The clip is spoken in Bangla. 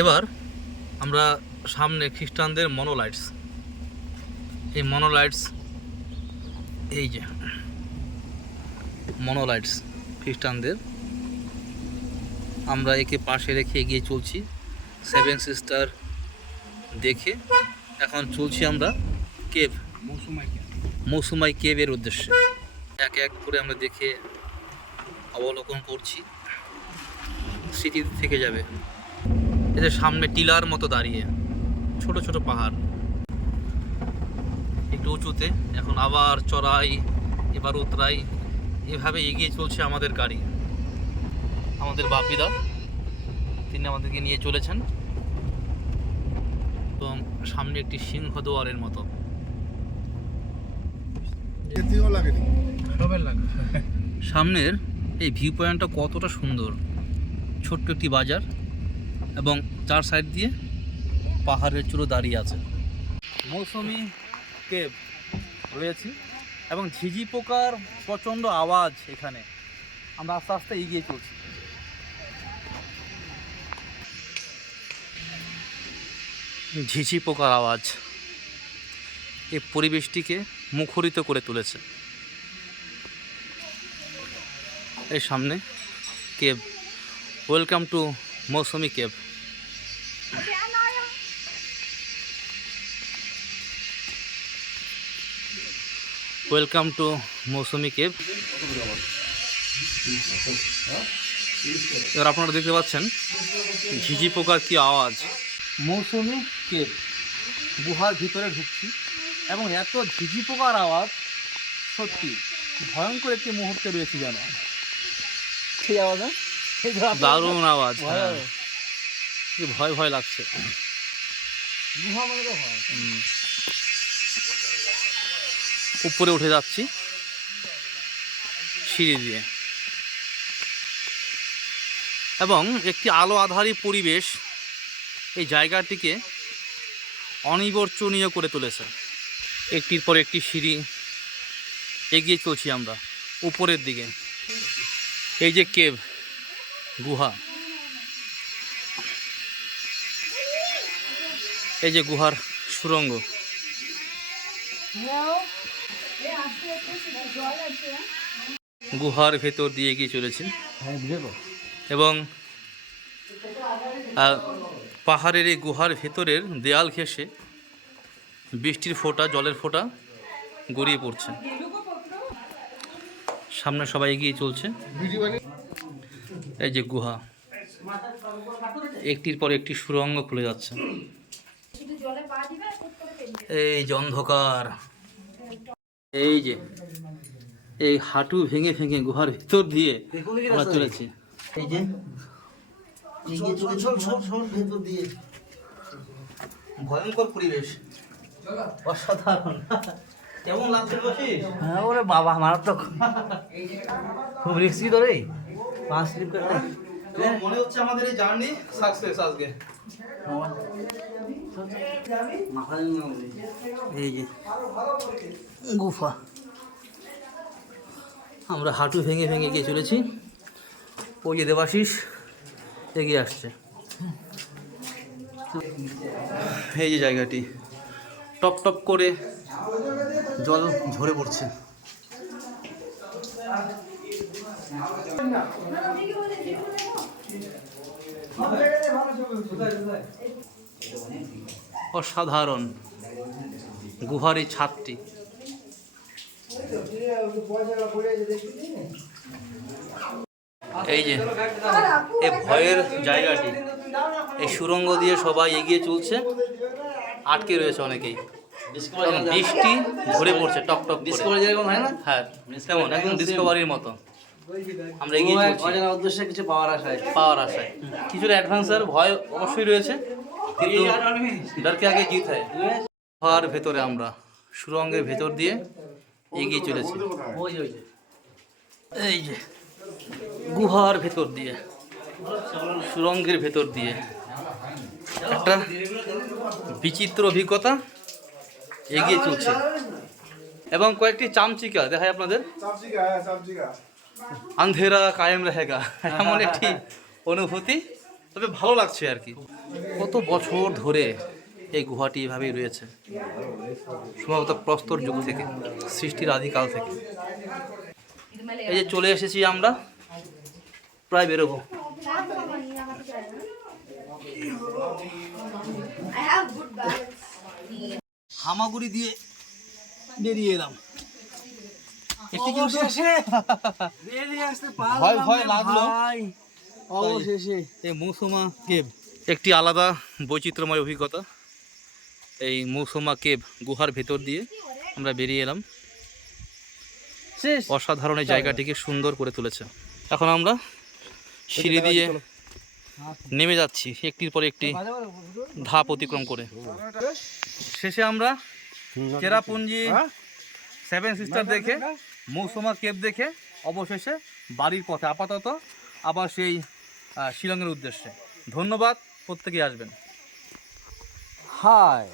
এবার আমরা সামনে খ্রিস্টানদের মনোলাইটস, এই মনোলাইটস, এই যে মনোলাইটস খ্রিস্টানদের, আমরা একে পাশে রেখে এগিয়ে চলছি সেভেন সিস্টার দেখে। এখন চলছি আমরা কেভ, মৌসুমাই কেভের উদ্দেশ্যে। এক এক করে আমরা দেখে অবলোকন করছি, স্মৃতি থেকে যাবে। এদের সামনে টিলার মতো দাঁড়িয়ে ছোট ছোট পাহাড়, একটু উঁচুতে, এখন আবার চড়াই, এবার উতরাই, এভাবে এগিয়ে চলছে আমাদের গাড়ি। আমাদের বাপিদা তিনি আমাদেরকে নিয়ে চলেছেন, এবং সামনে একটি সিংহদুয়ারের মতো। সামনের এই ভিউ পয়েন্টটা কতটা সুন্দর, ছোট্ট একটি বাজার এবং চার সাইড দিয়ে পাহাড়ের চূড়ো দাঁড়িয়ে আছে। মৌসুমি কেভ রয়েছে এবং ঝিঝি পোকার প্রচণ্ড আওয়াজ এখানে। আমরা আস্তে আস্তে এগিয়ে চলছি। ঝিঝি পোকার আওয়াজ এই পরিবেশটিকে মুখরিত করে তুলেছে। এই সামনে cave. Welcome to Mousumi cave. Welcome to Mousumi cave. এবার আপনারা দেখতে পাচ্ছেন ঝিঝি পোকার কি আওয়াজ। মৌসুমি কেভ, গুহার ভিতরে ঢুকছি এবং এত ঝিঝি পোকার আওয়াজ, সত্যি ভয়ঙ্কর একটি মুহূর্তে রয়েছে যেন। সেই আওয়াজ, দারুণ আওয়াজ, ভয় ভয় লাগছে। গুহা মানে তো ভয়। উপরে উঠে যাচ্ছি সিঁড়ি দিয়ে, এবং একটি আলো আধারী পরিবেশ এই জায়গাটিকে অনিবর্চনীয় করে তুলেছে। একটির পর একটি সিঁড়ি এগিয়ে চলছি আমরা উপরের দিকে। এই যে কেভ, গুহা, এই যে গুহার সুড়ঙ্গ, গুহার ভেতর দিয়ে এগিয়ে চলেছি এবং পাহাড়ের এই গুহার ভেতরের দেয়াল ঘেঁষে বৃষ্টির ফোঁটা, জলের ফোঁটা গড়িয়ে পড়ছে। সামনে সবাই এগিয়ে চলছে। এই যে গুহা, একটির পর একটি সুড়ঙ্গ খুলে যাচ্ছে। এই যে অন্ধকার, এই যে এই হাঁটু ভেঙে ভেঙে গুহার ভিতর দিয়ে আমরা চলেছি। এই যে ভয়ঙ্কর পরিবেশ, অসাধারণ। কেমন লাগছে বসিস? হ্যাঁ ওরে বাবা, মারাত্মক, খুব রিস্কি তো রে। পাঁচ স্লিপ করতে মনে হচ্ছে আমাদের এই জার্নি সাকসেস আজকে। এই যে গুফা, আমরা হাঁটু ভেঙে ভেঙে গিয়ে চলেছি। ওই যে দেবাশিস এগিয়ে আসছে। এই যে জায়গাটি, টপ টপ করে জল ঝরে পড়ছে। অসাধারণ গুহার এই ছাদটি। এই যে এই ভয়ের জায়গাটি, এই সুড়ঙ্গ দিয়ে সবাই এগিয়ে চলছে। আটকে রয়েছে অনেকেই, বৃষ্টি ঝরে পড়ছে টপ টপ। ডিসকভারি যেরকম হয় না, হ্যাঁ তেমন, একদম ডিসকভারির মতো আমরা এগিয়ে চলছি। অজানা উদ্দেশ্যে কিছু পাওয়ার আশায়। কিছুটা অ্যাডভেঞ্চার, ভয় অবশ্যই রয়েছে, কিন্তু ডরকে আগে জিত হয়। গুহার ভেতরে আমরা সুড়ঙ্গের ভেতর দিয়ে এগিয়ে চলেছি। এই যে গুহার ভেতর দিয়ে, সুড়ঙ্গের ভেতর দিয়ে একটা বিচিত্র অভিজ্ঞতা এগিয়ে চলছে। এবং কয়েকটি চামচিকা দেখায় আপনাদের, আন্ধেরা কায়েম রেহেগা, এমন একটি অনুভূতি তবে ভালো লাগছে আর কি। কত বছর ধরে এই গুহাটি এভাবেই রয়েছে, সম্ভবত প্রস্তর যুগ থেকে, সৃষ্টির আদিকাল থেকে। এই যে চলে এসেছি আমরা, প্রায় বেরোবো। হামাগুড়ি দিয়ে বেরিয়ে এলাম। একটি কিন্তু ভয় ভয় লাগলো। অবশেষে এই মৌসুমা কেভ একটি আলাদা বৈচিত্র্যময় অভিজ্ঞতা। এই মৌসুমা কেভ গুহার ভেতর দিয়ে আমরা বেরিয়ে এলাম। শেষ। অসাধারণ এই জায়গাটিকে সুন্দর করে তুলেছে। এখন আমরা সিঁড়ি দিয়ে নেমে যাচ্ছি একটির পর একটি ধাপ অতিক্রম করে। শেষে আমরা চেরাপুঞ্জি, সেভেন সিস্টার দেখে, মৌসুমা কেভ দেখে অবশেষে বাড়ির পথে, আপাতত আবার সেই শিলংয়ের উদ্দেশ্যে। ধন্যবাদ, প্রত্যেকেই আসবেন। হাই।